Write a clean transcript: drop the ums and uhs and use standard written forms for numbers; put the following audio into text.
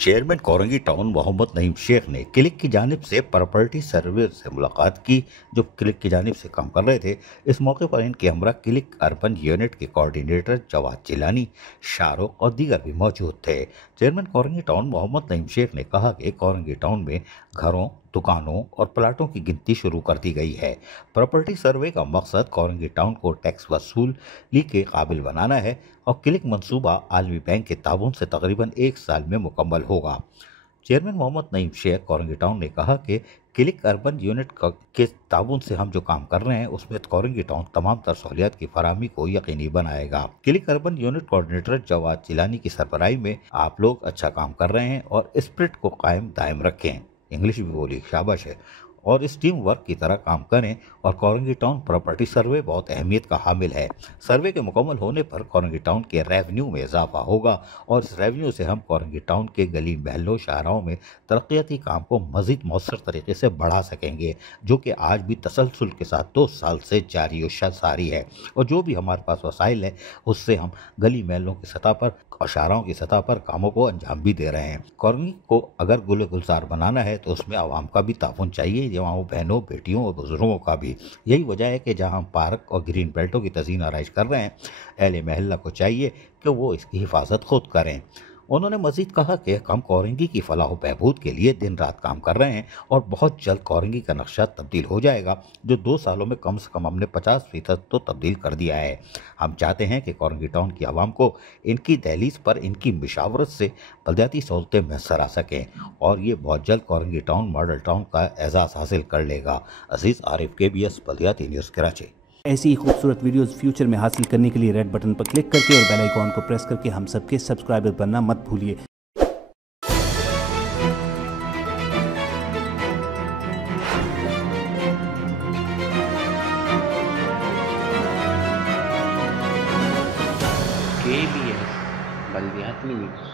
Chairman Korangi town Mohammad Naeem Sheikh ने click की जानिब से प्रॉपर्टी सर्वे से मुलाकात की, जो क्लिक की जानिब से काम कर रहे थे। इस मौके पर इनके हमरा क्लिक अर्बन यूनिट के कोऑर्डिनेटर जवाद जिलानी, शाहरुख और दीगर भी मौजूद थे। चेयरमैन कोरंगी टाउन मोहम्मद नईम शेख ने कहा कि कोरंगी टाउन में घरों, दुकानों और प्लाटों की गिनती शुरू कर दी गई है। प्रॉपर्टी सर्वे का मकसद कोरंगी टाउन को टैक्स वसूली के काबिल बनाना है और क्लिक मंसूबा आलमी बैंक के ताउन से तकरीबन 1 साल में मुकम्मल होगा। चेयरमैन मोहम्मद नईम शेख कोरंगी टाउन ने कहा कि क्लिक अर्बन यूनिट के ताउन से हम जो काम कर रहे हैं उसमें कोरंगी टाउन तमाम तर सहूलियात की फराहमी को यकीनी बनाएगा। Click urban unit coordinator Jawad Jilani की सरबराही में आप लोग अच्छा काम कर रहे हैं और स्पिरिट को कायम दायम रखें। इंग्लिश भी बोली, शाबाश है। और इस टीम वर्क की तरह काम करें और कोरंगी टाउन प्रॉपर्टी सर्वे बहुत अहमियत का हामिल है। सर्वे के मुकम्मल होने पर कोरंगी टाउन के रेवेन्यू में इजाफा होगा और इस रेवेन्यू से हम कोरंगी टाउन के गली महलों शाहराओं में तरक्याती काम को मज़ीद मौसर तरीके से बढ़ा सकेंगे, जो कि आज भी तसलसल के साथ 2 साल से जारी और सारी है। और जो भी हमारे पास वसाइल है उससे हम गली महलों की सतह पर और शाहराओं की सतह पर कामों को अंजाम भी दे रहे हैं। कोरंगी को अगर गुल गुलजार बनाना है तो उसमें आवाम का भी ताउन चाहिए, जवानों, बहनों, बेटियों और बुजुर्गों का भी। यही वजह है कि जहां हम पार्क और ग्रीन बेल्टों की तज़ीन आराइश कर रहे हैं, अहले महल्ला को चाहिए कि वो इसकी हिफाजत खुद करें। उन्होंने मजीद कहा कि हम कोरंगी की फलाह बहबूद के लिए दिन रात काम कर रहे हैं और बहुत जल्द कोरंगी का नक्शा तब्दील हो जाएगा, जो 2 सालों में कम से कम हमने 50% तो तब्दील कर दिया है। हम चाहते हैं कि कोरंगी टाउन की आवाम को इनकी दहलीज पर इनकी मशावरत से बलदियाती सहूलतें मैसर आ सकें और ये बहुत जल्द कोरंगी टाउन मॉडल टाउन का एजाज़ हासिल कर लेगा। अजीज़ आरिफ, KBS बलदियाती न्यूज़ कराची। ऐसी ही खूबसूरत वीडियोस फ्यूचर में हासिल करने के लिए रेड बटन पर क्लिक करके और बेल आइकॉन को प्रेस करके हम सबके सब्सक्राइबर बनना मत भूलिए। KBS बलदियाती न्यूज़।